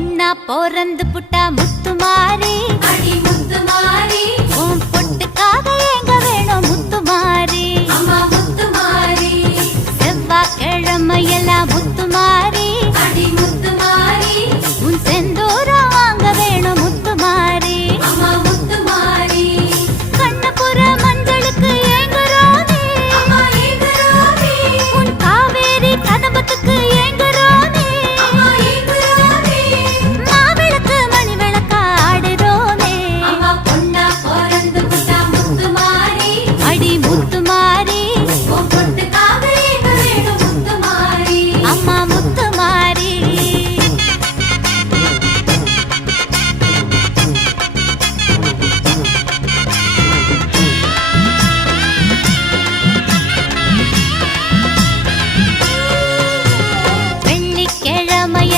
பொண்ணா பிறந்து புட்டா முத்துமாரி